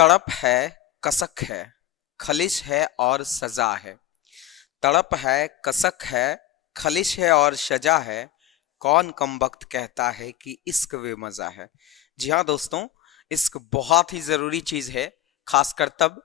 तड़प है, कसक है, खलिश है और सजा है। तड़प है, कसक है, खलिश है और सजा है। कौन कमबख्त कहता है कि इश्क वे मजा है। जी हाँ दोस्तों, इश्क बहुत ही जरूरी चीज है, खासकर तब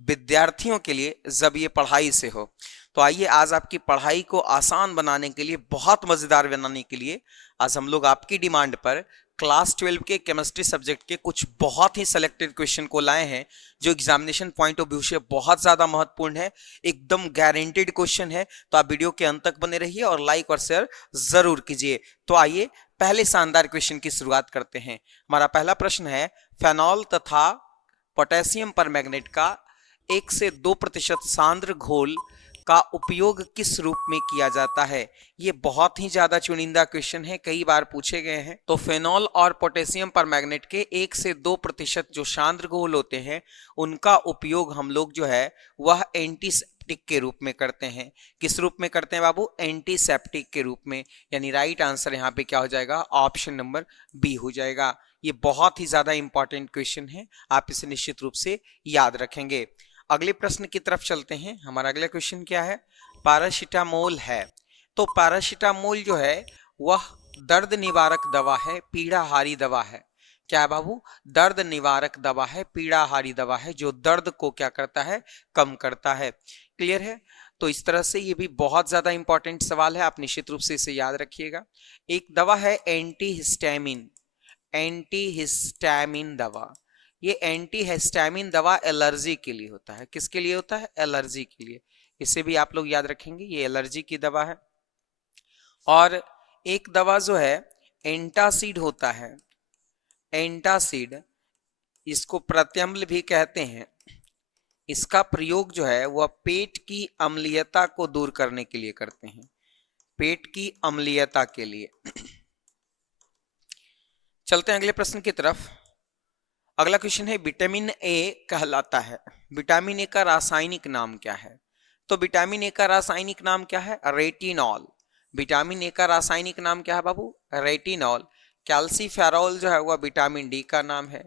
विद्यार्थियों के लिए जब ये पढ़ाई से हो। तो आइए आज आपकी पढ़ाई को आसान बनाने के लिए, बहुत मजेदार बनाने के लिए, आज हम लोग आपकी डिमांड पर क्लास 12 के केमिस्ट्री सब्जेक्ट के कुछ बहुत ही सिलेक्टेड क्वेश्चन को लाए हैं, जो एग्जामिनेशन पॉइंट ऑफ व्यू से बहुत ज्यादा महत्वपूर्ण है, एकदम गारंटेड क्वेश्चन है। तो आप वीडियो के अंत तक बने रहिए और लाइक और शेयर जरूर कीजिए। तो आइए पहले शानदार क्वेश्चन की शुरुआत करते हैं। हमारा पहला प्रश्न है, फेनॉल तथा पोटेशियम परमैंगनेट का 1 से 2% सांद्र घोल का उपयोग किस रूप में किया जाता है। ये बहुत ही ज्यादा चुनिंदा क्वेश्चन है, कई बार पूछे गए हैं। तो फेनॉल और पोटेशियम परमैंगनेट के 1 से 2% जो सांद्र घोल होते हैं, उनका उपयोग हम लोग जो है वह एंटीसेप्टिक के रूप में करते हैं। किस रूप में करते हैं बाबू? एंटीसेप्टिक के रूप में। यानी राइट आंसर यहाँ पे क्या हो जाएगा? ऑप्शन नंबर बी हो जाएगा। ये बहुत ही ज्यादा इंपॉर्टेंट क्वेश्चन है, आप इसे निश्चित रूप से याद रखेंगे। अगले प्रश्न की तरफ चलते हैं। हमारा अगला क्वेश्चन क्या है? पैरासीटामोल है। तो पैरासीटामोल जो है वह दर्द निवारक दवा है, पीड़ाहारी दवा है। क्या है बाबू? दर्द निवारक दवा है, पीड़ाहारी दवा है, जो दर्द को क्या करता है? कम करता है। क्लियर है? तो इस तरह से ये भी बहुत ज्यादा इंपॉर्टेंट सवाल है, आप निश्चित रूप से इसे याद रखिएगा। एक दवा है एंटीहिस्टामिन। एंटीहिस्टामिन दवा, ये एंटीहिस्टामिन दवा एलर्जी के लिए होता है। किसके लिए होता है? एलर्जी के लिए। इसे भी आप लोग याद रखेंगे, ये एलर्जी की दवा है। और एक दवा जो है एंटासिड होता है। एंटासिड, इसको प्रत्यम्ल भी कहते हैं। इसका प्रयोग जो है वह पेट की अम्लीयता को दूर करने के लिए करते हैं। पेट की अम्लीयता के लिए। चलते हैं अगले प्रश्न की तरफ। अगला क्वेश्चन है, विटामिन ए कहलाता है। विटामिन ए का रासायनिक नाम क्या है? तो विटामिन ए का रासायनिक नाम क्या है? रेटिनॉल। विटामिन ए का रासायनिक नाम क्या है बाबू? रेटिनॉल। कैल्सीफेरॉल जो है वह विटामिन डी का नाम है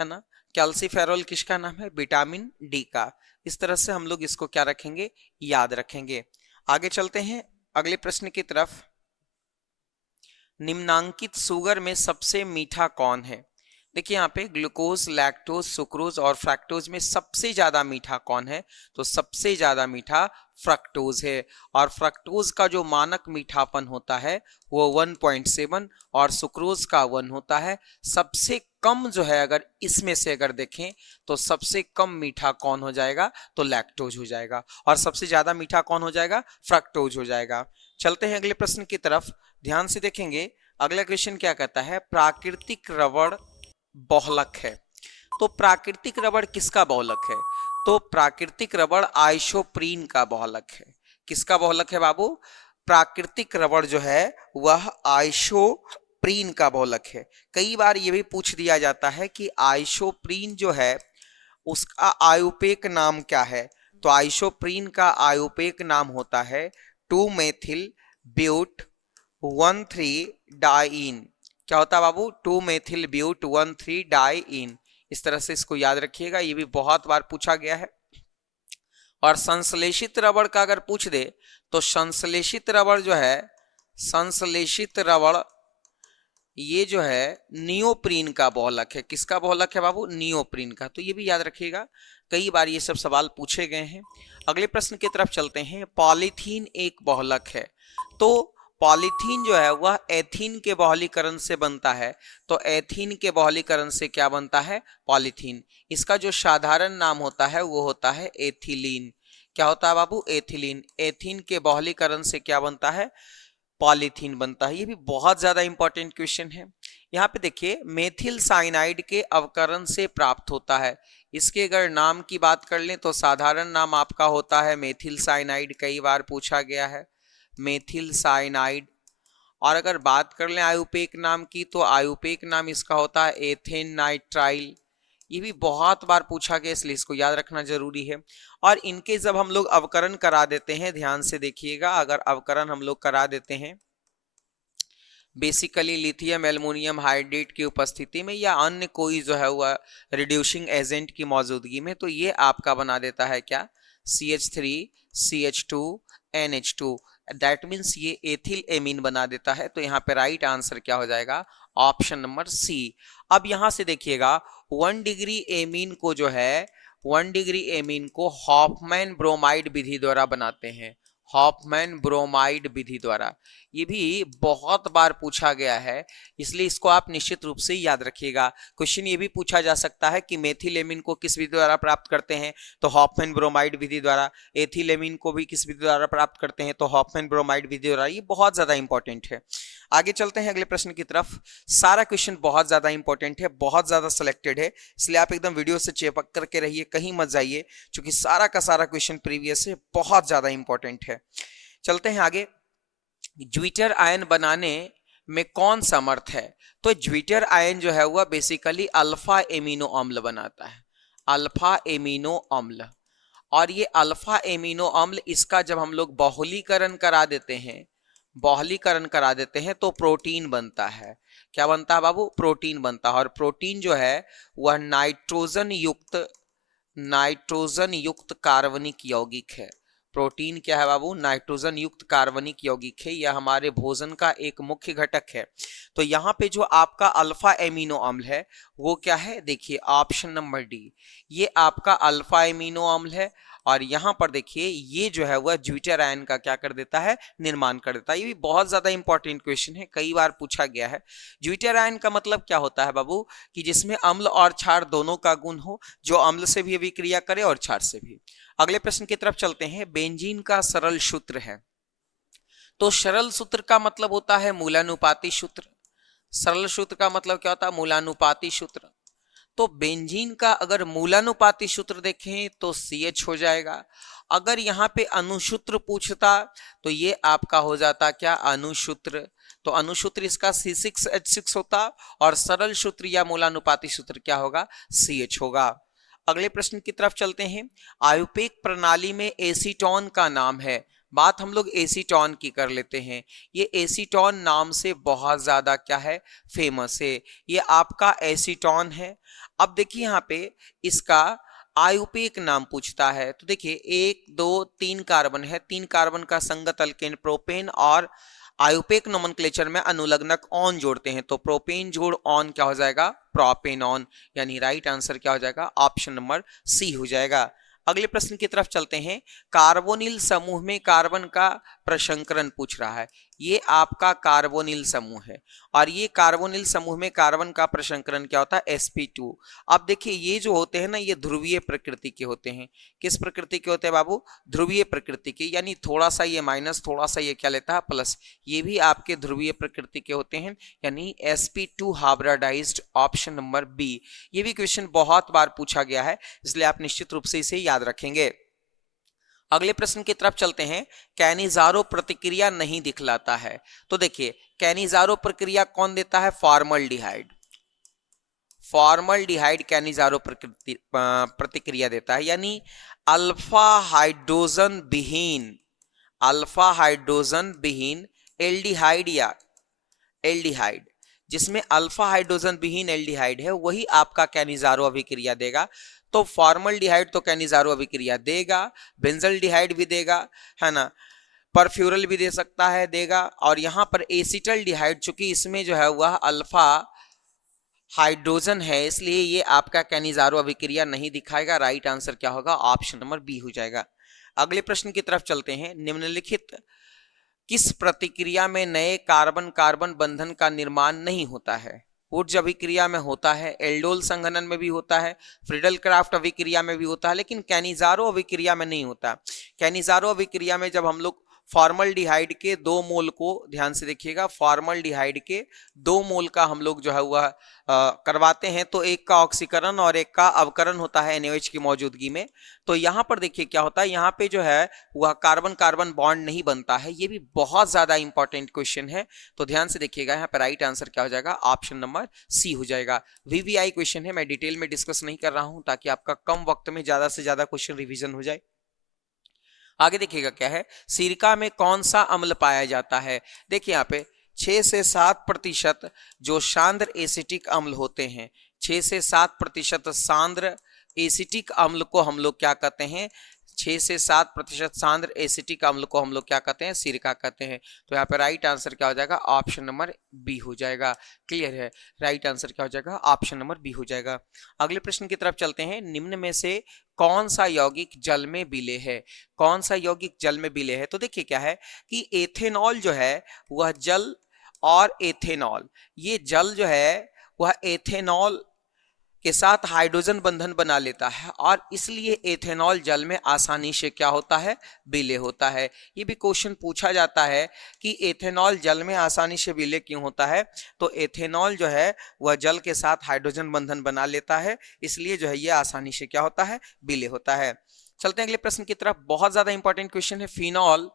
ना। कैल्सीफेरॉल किसका नाम है? विटामिन डी का। इस तरह से हम लोग इसको क्या रखेंगे? याद रखेंगे। आगे चलते हैं अगले प्रश्न की तरफ। निम्नांकित शुगर में सबसे मीठा कौन है? देखिए यहाँ पे ग्लूकोज, लैक्टोज, सुक्रोज और फ्रैक्टोज में सबसे ज्यादा मीठा कौन है? तो सबसे ज्यादा मीठा फ्रक्टोज है। और फ्रक्टोज का जो मानक मीठापन होता है वो 1.7 और सुक्रोज का 1 होता है। सबसे कम जो है, अगर इसमें से अगर देखें तो सबसे कम मीठा कौन हो जाएगा? तो लैक्टोज हो जाएगा। और सबसे ज्यादा मीठा कौन हो जाएगा? फ्रक्टोज हो जाएगा। चलते हैं अगले प्रश्न की तरफ, ध्यान से देखेंगे। अगला क्वेश्चन क्या कहता है? प्राकृतिक रबड़ बहुलक है। तो प्राकृतिक रबड़ किसका बहुलक है? तो प्राकृतिक रबड़ आइसोप्रीन का बहुलक है। किसका बहुलक है बाबू? प्राकृतिक रबड़ जो है वह आइसोप्रीन का बहुलक है। कई बार ये भी पूछ दिया जाता है कि आइसोप्रीन जो है उसका आयुपेक नाम क्या है? तो आइसोप्रीन का आयुपेक नाम होता है 2 मेथिल ब्यूट 1,3 डाइन। क्या होता है बाबू? 2 मेथिल ब्यूट 1,3 डाइन। इस तरह से इसको याद रखिएगा, ये भी बहुत बार पूछा गया है। और संश्लेषित रबड़ का अगर पूछ दे तो संश्लेषित रबड़ जो है, संश्लेषित रबड़ ये जो है नियोप्रीन का बहुलक है। किसका बहुलक है बाबू? नियोप्रीन का। तो ये भी याद रखिएगा, कई बार ये सब सवाल पूछे गए हैं। अगले प्रश्न की तरफ चलते हैं। पॉलीथीन एक बहुलक है। तो पॉलीथीन जो है वह एथीन के बहुलीकरण से बनता है। तो एथीन के बहुलीकरण से क्या बनता है? पॉलीथीन। इसका जो साधारण नाम होता है वो होता है एथिलीन। क्या होता है बाबू? एथिलीन। एथीन के बहुलीकरण से क्या बनता है? पॉलीथीन बनता है। ये भी बहुत ज्यादा इंपॉर्टेंट क्वेश्चन है। यहाँ पे देखिए, मेथिल साइनाइड के अवकरण से प्राप्त होता है। इसके अगर नाम की बात कर लें तो साधारण नाम आपका होता है मेथिल साइनाइड, कई बार पूछा गया है मेथिल साइनाइड। और अगर बात कर लें आयुपेक नाम की तो आयुपेक नाम इसका होता है एथेन नाइट्राइल। ये भी बहुत बार पूछा गया, इसलिए इसको याद रखना जरूरी है। और इनके जब हम लोग अवकरण करा देते हैं, ध्यान से देखिएगा, अगर अवकरण हम लोग करा देते हैं बेसिकली लिथियम एल्युमिनियम हाइड्रेट की उपस्थिति में या अन्य कोई जो है वह रिड्यूसिंग एजेंट की मौजूदगी में, तो ये आपका बना देता है क्या, CH3 CH2 NH2, that means ये एथिल एमीन बना देता है। तो यहाँ पे राइट आंसर क्या हो जाएगा, ऑप्शन नंबर सी। अब यहां से देखिएगा 1 डिग्री एमीन को जो है 1 डिग्री एमीन को हॉफमैन ब्रोमाइड विधि द्वारा बनाते हैं, हॉफमैन ब्रोमाइड विधि द्वारा। ये भी बहुत बार पूछा गया है, इसलिए इसको आप निश्चित रूप से याद रखिएगा। क्वेश्चन ये भी पूछा जा सकता है कि मेथिलेमिन को किस विधि द्वारा प्राप्त करते हैं, तो हॉफमैन ब्रोमाइड विधि द्वारा। एथिलेमिन को भी किस विधि द्वारा प्राप्त करते हैं, तो हॉफमैन ब्रोमाइड विधि द्वारा। ये बहुत ज्यादा इंपॉर्टेंट है। आगे चलते हैं अगले प्रश्न की तरफ। सारा क्वेश्चन बहुत ज्यादा इंपॉर्टेंट है, बहुत ज्यादा सिलेक्टेड है, इसलिए आप एकदम वीडियो से चिपक करके रहिए, कहीं मत जाइए, क्योंकि सारा का सारा क्वेश्चन प्रीवियस से बहुत ज्यादा इंपॉर्टेंट है। चलते हैं आगे। ज्विटर आयन बनाने में कौन समर्थ है, तो ज्विटर आयन जो है वह बेसिकली अल्फा एमिनो अम्ल बनाता है, अल्फा एमिनो अम्ल। और ये अल्फा एमिनो अम्ल, इसका जब हम लोग बहुलीकरण करा देते हैं, बहुलीकरण करा देते हैं तो प्रोटीन बनता है। क्या बनता है बाबू, प्रोटीन बनता है। और प्रोटीन जो है वह नाइट्रोजन युक्त कार्बनिक यौगिक है। प्रोटीन क्या है बाबू, नाइट्रोजन युक्त कार्बनिक यौगिक है, यह हमारे भोजन का एक मुख्य घटक है। तो यहाँ पे जो आपका अल्फा एमिनो अम्ल है वो क्या है, देखिए ऑप्शन नंबर डी, ये आपका अल्फा एमिनो अम्ल है। और यहाँ पर देखिए ये जो है वह ज्विटर आयन का क्या कर देता है, निर्माण कर देता है। ये भी बहुत ज्यादा इंपॉर्टेंट क्वेश्चन है, कई बार पूछा गया है। ज्विटर आयन का मतलब क्या होता है बाबू, कि जिसमें अम्ल और क्षार दोनों का गुण हो, जो अम्ल से भी अभिक्रिया करे और क्षार से भी। अगले प्रश्न की तरफ चलते हैं। बेंजीन का सरल सूत्र है, तो सरल सूत्र का मतलब होता है मूलानुपाती सूत्र। सरल सूत्र का मतलब क्या होता है, मूलानुपाती सूत्र। तो बेंजीन का अगर मूलानुपाती सूत्र देखें तो CH हो जाएगा। अगर यहाँ पे अनुसूत्र पूछता तो ये आपका हो जाता क्या, अनुसूत्र। तो अनुसूत्र इसका C6H6 होता, और सरल सूत्र या मूलानुपाती सूत्र क्या होगा, CH होगा। अगले प्रश्न की तरफ चलते हैं। आयुपेक प्रणाली में एसीटोन का नाम है, बात हम लोग एसीटोन की कर लेते हैं। ये एसीटोन नाम से बहुत ज्यादा क्या है, फेमस है, ये आपका एसीटोन है। अब देखिए यहाँ पे इसका आयुपेक नाम पूछता है, तो देखिए 1 2 3 कार्बन है, 3 कार्बन का संगत अल्केन प्रोपेन, और आयुपेक नोमेनक्लेचर में अनुलग्नक ऑन जोड़ते हैं, तो प्रोपेन जोड़ ऑन क्या हो जाएगा, प्रोपेनॉन। यानी राइट आंसर क्या हो जाएगा, ऑप्शन नंबर सी हो जाएगा। अगले प्रश्न की तरफ चलते हैं। कार्बोनिल समूह में कार्बन का प्रसंकरण पूछ रहा है, ये आपका कार्बोनिल समूह है, और ये कार्बोनिल समूह में कार्बन का प्रसंकरण क्या होता है, sp2। अब देखिए ये जो होते हैं ना, ये ध्रुवीय प्रकृति के होते हैं। किस प्रकृति के होते हैं बाबू, ध्रुवीय प्रकृति के, यानी थोड़ा सा ये माइनस, थोड़ा सा ये क्या लेता है, प्लस। ये भी आपके ध्रुवीय प्रकृति के होते हैं, यानी sp2 hybridised, option number B. ये भी क्वेश्चन बहुत बार पूछा गया है, इसलिए आप निश्चित रूप से इसे याद रखेंगे। अगले प्रश्न की तरफ चलते हैं। कैनिजारो प्रतिक्रिया नहीं दिखलाता है, तो देखिए कैनिजारो प्रक्रिया कौन देता है, फॉर्मल्डिहाइड। फॉर्मल्डिहाइड कैनिजारो प्रतिक्रिया देता है, यानी अल्फा हाइड्रोजन विहीन एल्डिहाइड या एल्डिहाइड, जिसमें अल्फा हाइड्रोजन विहीन एल्डिहाइड है, वही आपका कैनिजारो अभिक्रिया देगा। तो फॉर्मल्डिहाइड तो कैनिजारो अभिक्रिया देगा, बेंजल्डिहाइड भी देगा, है ना, परफ्यूरल भी दे सकता है, देगा। और यहां पर एसिटल्डिहाइड, चूंकि इसमें जो है वह अल्फा हाइड्रोजन है, इसलिए ये आपका कैनिजारो अभिक्रिया नहीं दिखाएगा। राइट आंसर क्या होगा, ऑप्शन नंबर बी हो जाएगा। अगले प्रश्न की तरफ चलते हैं। निम्नलिखित किस प्रतिक्रिया में नए कार्बन कार्बन बंधन का निर्माण नहीं होता है, वुड्स अभिक्रिया में होता है, एल्डोल संघनन में भी होता है, फ्रीडल क्राफ्ट अभिक्रिया में भी होता है, लेकिन कैनिजारो अभिक्रिया में नहीं होता। कैनिजारो अभिक्रिया में जब हम लोग फॉर्मल्डिहाइड के 2 मोल को, ध्यान से देखिएगा, फॉर्मल्डिहाइड के 2 मोल का हम लोग जो है वह करवाते हैं, तो एक का ऑक्सीकरण और एक का अवकरण होता है NaOH की मौजूदगी में। तो यहाँ पर देखिए क्या होता है, यहाँ पे जो है वह कार्बन कार्बन बॉन्ड नहीं बनता है। ये भी बहुत ज्यादा इंपॉर्टेंट क्वेश्चन है, तो ध्यान से देखिएगा। यहाँ पे राइट आंसर क्या हो जाएगा, ऑप्शन नंबर सी हो जाएगा। VVI क्वेश्चन है, मैं डिटेल में डिस्कस नहीं कर रहा हूं, ताकि आपका कम वक्त में ज्यादा से ज्यादा क्वेश्चन रिविजन हो जाए। आगे देखिएगा क्या है, सिरका में कौन सा अम्ल पाया जाता है। देखिए यहाँ पे 6 से 7% जो सांद्र एसिटिक अम्ल होते हैं, 6 से 7% सांद्र एसिटिक अम्ल को हम लोग क्या कहते हैं, 6 से 7% सांद्र एसिटिक अम्ल को हम लोग क्या कहते हैं, सिरका कहते हैं। तो यहाँ पे राइट आंसर क्या हो जाएगा, ऑप्शन नंबर बी हो जाएगा। क्लियर है, राइट आंसर क्या हो जाएगा, ऑप्शन नंबर बी हो जाएगा। अगले प्रश्न की तरफ चलते हैं। निम्न में से कौन सा यौगिक जल में विलेय है, कौन सा यौगिक जल में विलेय है? तो देखिए क्या है कि एथेनॉल जो है वह जल और एथेनॉल, ये जल जो है वह एथेनॉल के साथ हाइड्रोजन बंधन बना लेता है और इसलिए एथेनॉल जल में आसानी से क्या होता है, विलय होता है। ये भी क्वेश्चन पूछा जाता है कि एथेनॉल जल में आसानी से विलय क्यों होता है? तो एथेनॉल जो है वह जल के साथ हाइड्रोजन बंधन बना लेता है, इसलिए जो है ये आसानी से क्या होता है, विलय होता है। चलते हैं अगले प्रश्न की तरफ। बहुत ज्यादा इंपॉर्टेंट क्वेश्चन है, फिनॉल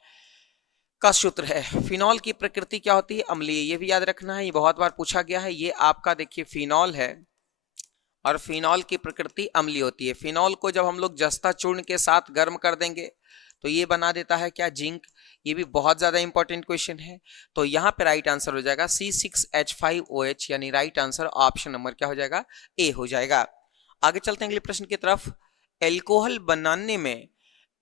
का सूत्र है। फिनॉल की प्रकृति क्या होती है, अम्लीय। ये भी याद रखना है, ये बहुत बार पूछा गया है। ये आपका देखिए फिनॉल है और फिनॉल की प्रकृति अम्लीय होती है। फिनॉल को जब हम लोग जस्ता चूर्ण के साथ गर्म कर देंगे तो ये बना देता है क्या, जिंक। ये भी बहुत ज्यादा इंपॉर्टेंट क्वेश्चन है। तो यहाँ पे राइट आंसर हो जाएगा C6H5OH, यानी राइट आंसर ऑप्शन नंबर क्या हो जाएगा, ए हो जाएगा। आगे चलते हैं अगले प्रश्न की तरफ। एल्कोहल बनाने में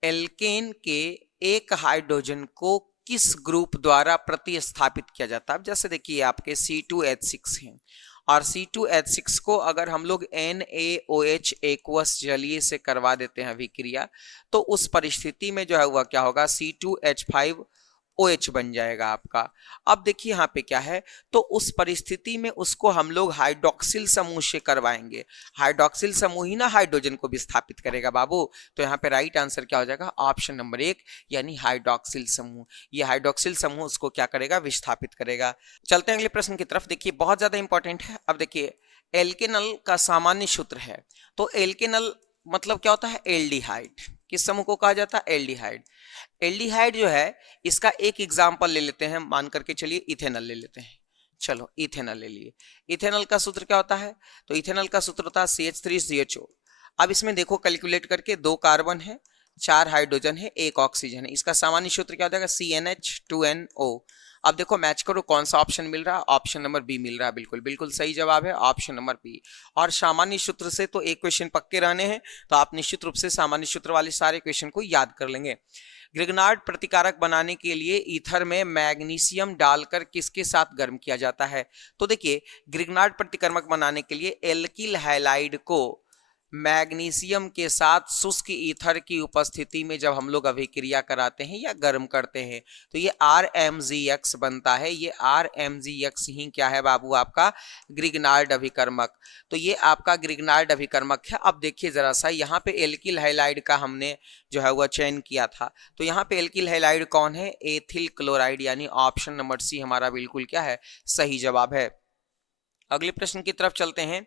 एल्केन के एक हाइड्रोजन को किस ग्रुप द्वारा प्रतिस्थापित किया जाता है? जैसे देखिए आपके C2H6 हैं और C2H6 को अगर हम लोग NaOH एक्वस जलीय से करवा देते हैं अभिक्रिया, तो उस परिस्थिति में जो है वह क्या होगा, C2H5OH बन जाएगा आपका। अब देखिए यहाँ पे क्या है, तो उस परिस्थिति में उसको हम लोग हाइड्रोक्सिल समूह से करवाएंगे। हाइड्रोक्सिल समूह ही ना हाइड्रोजन को विस्थापित करेगा बाबू। तो यहाँ पे राइट आंसर क्या हो जाएगा, ऑप्शन नंबर 1, यानी हाइड्रोक्सिल समूह। ये हाइड्रोक्सिल समूह उसको क्या करेगा, विस्थापित करेगा। चलते हैं अगले प्रश्न की तरफ। देखिए बहुत ज्यादा इंपॉर्टेंट है। अब देखिए एल्केनल का सामान्य सूत्र है। तो एल्केनल मतलब क्या होता है, एल्डिहाइड। किस समूह को कहा जाता है, एल्डिहाइड। एल्डिहाइड जो है इसका एक एग्जांपल ले लेते हैं, मान करके चलिए इथेनॉल ले लेते हैं। चलो इथेनॉल ले लिए। इथेनॉल का सूत्र क्या होता है, तो इथेनॉल का सूत्र होता है CH3CHO। अब इसमें देखो कैलकुलेट करके, 2 कार्बन है, 4 हाइड्रोजन है, 1 ऑक्सीजन है। इसका सामान्य सूत्र क्या हो जाएगा, CnH2nO। अब देखो मैच करो कौन सा ऑप्शन मिल रहा है, ऑप्शन नंबर बी मिल रहा है। बिल्कुल बिल्कुल सही जवाब है ऑप्शन नंबर बी। और सामान्य सूत्र से तो एक क्वेश्चन पक्के रहने हैं, तो आप निश्चित रूप से सामान्य सूत्र वाले सारे क्वेश्चन को याद कर लेंगे। ग्रिग्नार्ड प्रतिकारक बनाने के लिए ईथर में मैग्नीशियम डालकर किसके साथ गर्म किया जाता है? तो देखिए ग्रिग्नार्ड प्रतिकारक बनाने के लिए एल्किल हैलाइड को मैग्नीशियम के साथ शुष्क ईथर की उपस्थिति में जब हम लोग अभिक्रिया कराते हैं या गर्म करते हैं तो ये RMgX बनता है। ये RMgX ही क्या है बाबू, आपका ग्रिग्नार्ड अभिकर्मक। तो ये आपका ग्रिग्नार्ड अभिकर्मक है। अब देखिए जरा सा, यहाँ पे एल्किल हैलाइड का हमने जो है वह चयन किया था, तो यहाँ पे एल्किल हैलाइड कौन है, एथिल क्लोराइड, यानी ऑप्शन नंबर सी हमारा बिल्कुल क्या है, सही जवाब है। अगले प्रश्न की तरफ चलते हैं।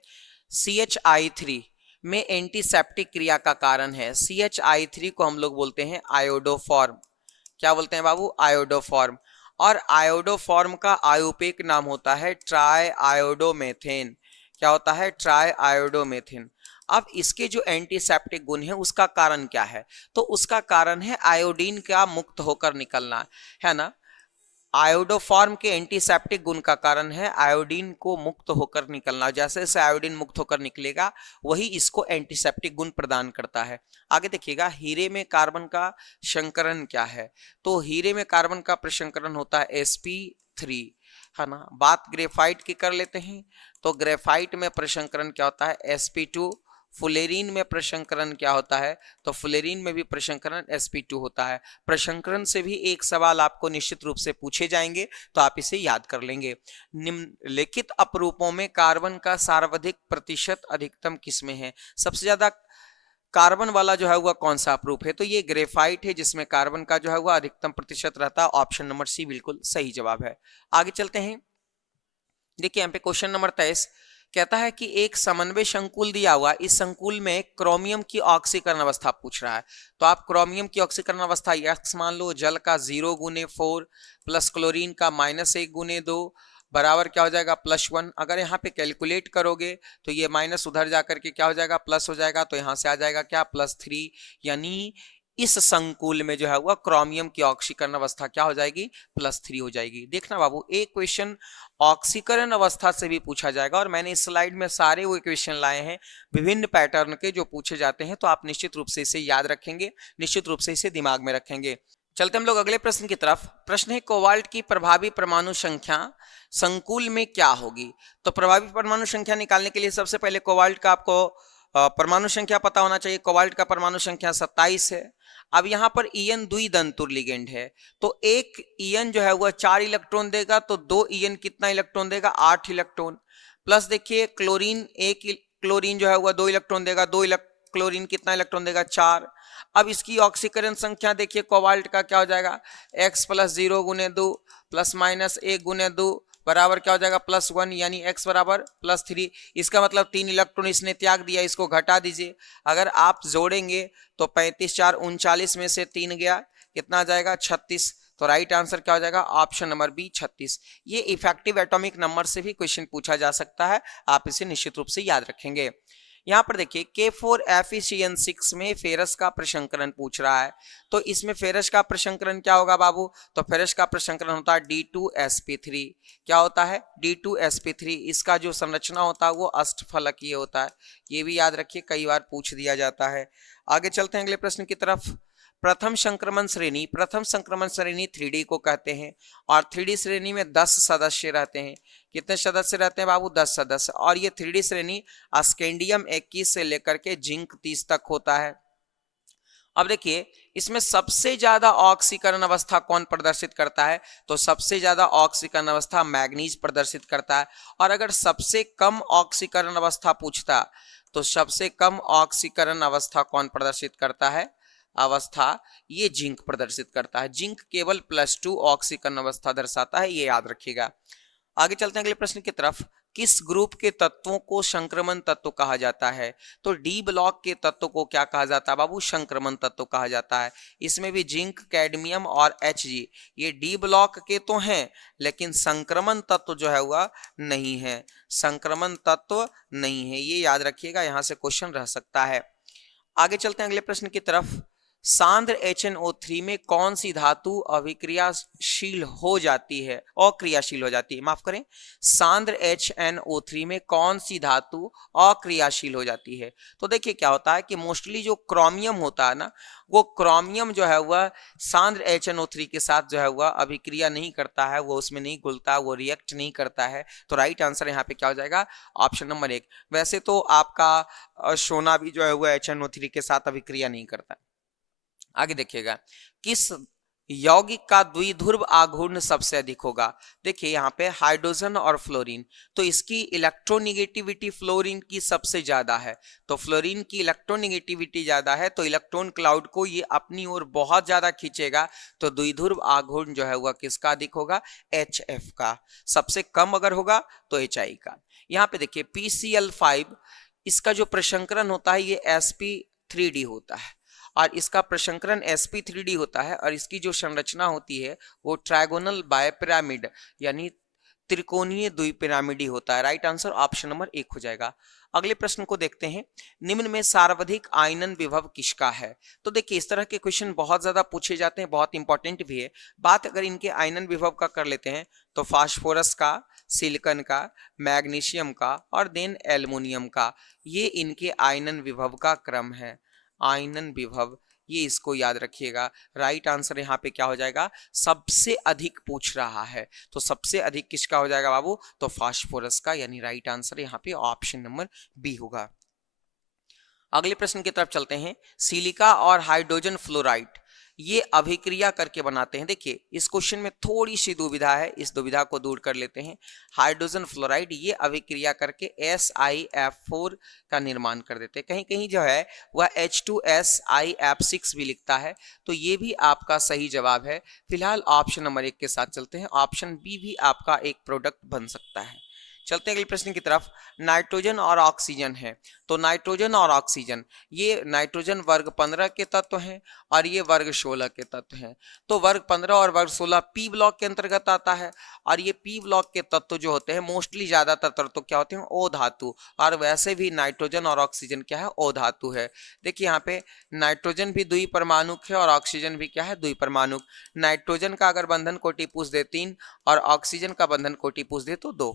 CHI3 में एंटीसेप्टिक क्रिया का कारण है। CHI3 को हम लोग बोलते हैं आयोडोफॉर्म। क्या बोलते हैं बाबू, आयोडोफॉर्म। और आयोडोफॉर्म का आयुपेक नाम होता है ट्राई आयोडोमेथेन। क्या होता है, ट्राई आयोडोमेथेन। अब इसके जो एंटीसेप्टिक गुण है उसका कारण क्या है, तो उसका कारण है आयोडीन का मुक्त होकर निकलना, है ना। आयोडोफॉर्म के एंटीसेप्टिक गुण का कारण है आयोडीन को मुक्त होकर निकलना। जैसे जैसे आयोडीन मुक्त होकर निकलेगा वही इसको एंटीसेप्टिक गुण प्रदान करता है। आगे देखिएगा, हीरे में कार्बन का संकरण क्या है, तो हीरे में कार्बन का प्रसंकरण होता है sp3, है ना। बात ग्रेफाइट की कर लेते हैं, तो ग्रेफाइट में प्रसंकरण क्या होता है, sp2। फुलेरीन में प्रसंकरण क्या होता है, तो फुलेरीन में भी प्रसंकरण sp2 होता है। प्रसंकरण से भी एक सवाल आपको निश्चित रूप से पूछे जाएंगे, तो आप इसे याद कर लेंगे। निम्नलिखित अपरूपों में कार्बन का सर्वाधिक प्रतिशत अधिकतम किसमें है? सबसे ज्यादा कार्बन वाला जो है वह कौन सा अपरूप है, तो ये ग्रेफाइट है जिसमें कार्बन का जो है वह अधिकतम प्रतिशत रहता है। ऑप्शन नंबर सी बिल्कुल सही जवाब है। आगे चलते हैं। देखिए यहाँ पे क्वेश्चन नंबर 23 कहता है कि एक समन्वय संकुल दिया हुआ, इस संकुल में क्रोमियम की ऑक्सीकरण अवस्था पूछ रहा है। तो आप क्रोमियम की ऑक्सीकरण अवस्था x मान लो, जल का 0 × 4 प्लस क्लोरीन का -1 × 2 बराबर क्या हो जाएगा, +1। अगर यहाँ पे कैलकुलेट करोगे तो ये माइनस उधर जाकर के क्या हो जाएगा, प्लस हो जाएगा। तो यहाँ से आ जाएगा क्या, +3। यानी इस संकुल में जो है वह क्रोमियम की ऑक्सीकरण अवस्था क्या हो जाएगी, +3 हो जाएगी। देखना बाबू, एक क्वेश्चन ऑक्सीकरण अवस्था से भी पूछा जाएगा और मैंने इस स्लाइड में सारे वो क्वेश्चन लाए हैं विभिन्न पैटर्न के जो पूछे जाते हैं, तो आप निश्चित रूप से इसे याद रखेंगे, निश्चित रूप से इसे दिमाग में रखेंगे। चलते हम लोग अगले प्रश्न की तरफ। प्रश्न है कोबाल्ट की प्रभावी परमाणु संख्या संकुल में क्या होगी। तो प्रभावी परमाणु संख्या निकालने के लिए सबसे पहले कोबाल्ट का आपको परमाणु संख्या पता होना चाहिए। कोबाल्ट का परमाणु संख्या 27 है। अब यहाँ पर ईएन द्विदंतुर लिगेंड है, तो एक ईएन जो है वह 4 इलेक्ट्रॉन देगा, तो 2 ईएन कितना इलेक्ट्रॉन देगा, 8 इलेक्ट्रॉन। प्लस देखिए क्लोरीन, एक क्लोरीन जो है वह 2 इलेक्ट्रॉन देगा, क्लोरीन कितना इलेक्ट्रॉन देगा, 4। अब इसकी ऑक्सीकरण संख्या देखिए कोबाल्ट का क्या हो जाएगा, x + 0 × 2 ± 1 × 2 बराबर क्या हो जाएगा, +1, यानी x बराबर +3। इसका मतलब 3 इलेक्ट्रॉन इसने त्याग दिया, इसको घटा दीजिए। अगर आप जोड़ेंगे तो 35 4 39 में से 3 गया, कितना आ जाएगा, 36। तो राइट आंसर क्या हो जाएगा, ऑप्शन नंबर बी 36। ये इफेक्टिव एटॉमिक नंबर से भी क्वेश्चन पूछा जा सकता है, आप इसे निश्चित रूप से याद रखेंगे। यहाँ पर देखिए K4FeCN6 में फेरस का प्रसंकरण पूछ रहा है, तो इसमें फेरस का प्रसंकरण क्या होगा बाबू, तो फेरस का प्रसंकरण होता है D2sp3। क्या होता है, D2sp3। इसका जो संरचना होता है वो अष्टफलकीय होता है, ये भी याद रखिए, कई बार पूछ दिया जाता है। आगे चलते हैं अगले प्रश्न की तरफ। प्रथम संक्रमण श्रेणी 3D को कहते हैं और 3D श्रेणी में 10 सदस्य रहते हैं। कितने सदस्य रहते हैं बाबू, 10 सदस्य। और ये 3D श्रेणी स्कैंडियम 21 से लेकर के जिंक 30 तक होता है। अब देखिए इसमें सबसे ज्यादा ऑक्सीकरण अवस्था कौन प्रदर्शित करता है, तो सबसे ज्यादा ऑक्सीकरण अवस्था मैग्नीज प्रदर्शित करता है। और अगर सबसे कम ऑक्सीकरण अवस्था पूछता, तो सबसे कम ऑक्सीकरण अवस्था कौन प्रदर्शित करता है, अवस्था ये जिंक प्रदर्शित करता है। जिंक केवल +2 ऑक्सीकरण अवस्था दर्शाता है, ये याद रखिएगा। आगे चलते हैं अगले प्रश्न की तरफ। किस ग्रुप के तत्वों को संक्रमण तत्व कहा जाता है, तो डी ब्लॉक के तत्व को क्या कहा जाता है बाबू, संक्रमण तत्व कहा जाता है। इसमें भी जिंक, कैडमियम और Hg ये डी ब्लॉक के तो हैं, लेकिन संक्रमण तत्व जो है वह नहीं है, संक्रमण तत्व नहीं है, ये याद रखिएगा, यहां से क्वेश्चन रह सकता है। आगे चलते हैं अगले प्रश्न की तरफ। सांद्र HNO3 में कौन सी धातु अभिक्रियाशील हो जाती है, अक्रियाशील हो जाती है, माफ करें, सांद्र HNO3 में कौन सी धातु अक्रियाशील हो जाती है। तो देखिए क्या होता है कि मोस्टली जो क्रोमियम होता है ना, वो क्रोमियम जो है वह सांद्र HNO3 के साथ जो है वह अभिक्रिया नहीं करता है, वो उसमें नहीं घुलता, वो रिएक्ट नहीं करता है। तो राइट आंसर यहाँ पे क्या हो जाएगा, ऑप्शन नंबर 1। वैसे तो आपका सोना भी जो है वह HNO3 के साथ अभिक्रिया नहीं करता। आगे देखिएगा, किस यौगिक का द्विध्रुव आघूर्ण सबसे अधिक होगा। देखिए यहाँ पे हाइड्रोजन और फ्लोरीन, तो इसकी इलेक्ट्रोनिगेटिविटी फ्लोरीन की सबसे ज्यादा है, तो फ्लोरीन की इलेक्ट्रोनिगेटिविटी ज्यादा है, तो इलेक्ट्रॉन क्लाउड को ये अपनी ओर बहुत ज्यादा खींचेगा। तो द्विध्रुव आघूर्ण जो है वह किसका अधिक होगा, HF का। सबसे कम अगर होगा तो HI का। यहाँ पे देखिए PCl5, इसका जो प्रसंकरण होता है ये sp3d होता है, और इसका प्रसंकरण sp3d होता है, और इसकी जो संरचना होती है वो ट्रायगोनल बायपिरामिड यानी त्रिकोणीय द्विपिरामिडी होता है। राइट आंसर ऑप्शन नंबर 1 हो जाएगा। अगले प्रश्न को देखते हैं। निम्न में सर्वाधिक आयनन विभव किसका है। तो देखिए इस तरह के क्वेश्चन बहुत ज्यादा पूछे जाते हैं, बहुत इंपॉर्टेंट भी है। बात अगर इनके आयनन विभव का कर लेते हैं तो फास्फोरस का, सिलिकॉन का, मैग्नीशियम का और देन एल्युमिनियम का, ये इनके आयनन विभव का क्रम है। आयनन विभव, ये इसको याद रखिएगा। राइट आंसर यहाँ पे क्या हो जाएगा, सबसे अधिक पूछ रहा है, तो सबसे अधिक किसका हो जाएगा बाबू, तो फास्फोरस का, यानी राइट आंसर यहाँ पे ऑप्शन नंबर बी होगा। अगले प्रश्न की तरफ चलते हैं। सिलिका और हाइड्रोजन फ्लोराइड ये अभिक्रिया करके बनाते हैं। देखिए इस क्वेश्चन में थोड़ी सी दुविधा है, इस दुविधा को दूर कर लेते हैं। हाइड्रोजन फ्लोराइड ये अभिक्रिया करके SiF4 का निर्माण कर देते हैं। कहीं कहीं जो है वह H2SiF6 भी लिखता है, तो ये भी आपका सही जवाब है। फिलहाल ऑप्शन नंबर 1 के साथ चलते हैं। ऑप्शन बी भी आपका एक प्रोडक्ट बन सकता है। चलते हैं अगले प्रश्न की तरफ। नाइट्रोजन और ऑक्सीजन है, तो नाइट्रोजन और ऑक्सीजन, ये नाइट्रोजन वर्ग 15 के तत्व हैं और ये वर्ग 16 के तत्व हैं। तो वर्ग 15 और वर्ग 16 पी ब्लॉक के अंतर्गत आता है और ये पी ब्लॉक के तत्व जो होते हैं मोस्टली ज्यादातर तत्व क्या होते हैं, ओ धातु, और वैसे भी नाइट्रोजन और ऑक्सीजन क्या है, ओ धातु है। देखिए यहाँ पे नाइट्रोजन भी द्विपरमाणुक है और ऑक्सीजन भी क्या है, द्विपरमाणुक। नाइट्रोजन का अगर बंधन कोटि पूछ दे 3 और ऑक्सीजन का बंधन कोटि पूछ दे तो 2।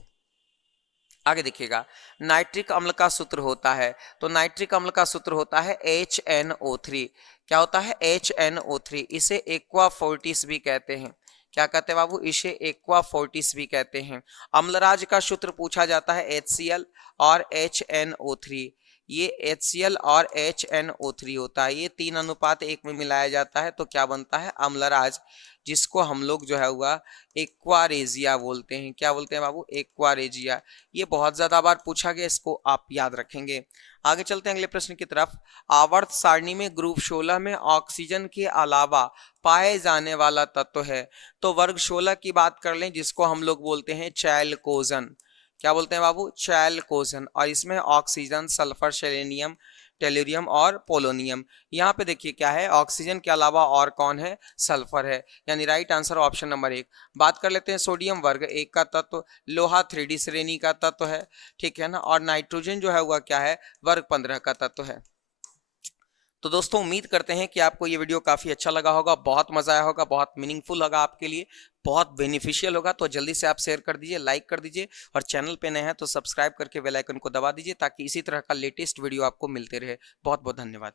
आगे देखिएगा, नाइट्रिक अम्ल का सूत्र होता है, तो नाइट्रिक अम्ल का सूत्र होता है HNO3। क्या होता है, HNO3। इसे एक्वा फोर्टिस भी कहते हैं। क्या कहते हैं बाबू, इसे एक्वा फोर्टिस भी कहते हैं। अम्लराज का सूत्र पूछा जाता है HCl और HNO3। ये HCl और HNO3 होता है, ये 3:1 में मिलाया जाता है तो क्या बनता है, अम्लराज, जिसको हम लोग जो है हुआ एक्वारेजिया बोलते हैं। क्या बोलते हैं बाबू, एक्वारेजिया। ये बहुत ज्यादा बार पूछा गया, इसको आप याद रखेंगे। आगे चलते हैं अगले प्रश्न की तरफ। आवर्त सारणी में ग्रुप 16 में ऑक्सीजन के अलावा पाए जाने वाला तत्व है, तो वर्ग 16 की बात कर लें जिसको हम लोग बोलते हैं चैल्कोजन। क्या बोलते हैं बाबू, चैल्कोजन। और इसमें ऑक्सीजन, सल्फर, सेलेनियम, टेलुरियम और पोलोनियम। यहाँ पे देखिए क्या है, ऑक्सीजन के अलावा और कौन है, सल्फर है, यानी राइट आंसर ऑप्शन नंबर 1। बात कर लेते हैं सोडियम वर्ग 1 का तत्व, लोहा 3D श्रेणी का तत्व है, ठीक है ना, और नाइट्रोजन जो है हुआ क्या है, वर्ग 15 का तत्व है। तो दोस्तों उम्मीद करते हैं कि आपको ये वीडियो काफ़ी अच्छा लगा होगा, बहुत मजा आया होगा, बहुत मीनिंगफुल होगा आपके लिए, बहुत बेनिफिशियल होगा। तो जल्दी से आप शेयर कर दीजिए, लाइक कर दीजिए, और चैनल पे नए हैं तो सब्सक्राइब करके बेल आइकन को दबा दीजिए ताकि इसी तरह का लेटेस्ट वीडियो आपको मिलते रहे। बहुत बहुत धन्यवाद।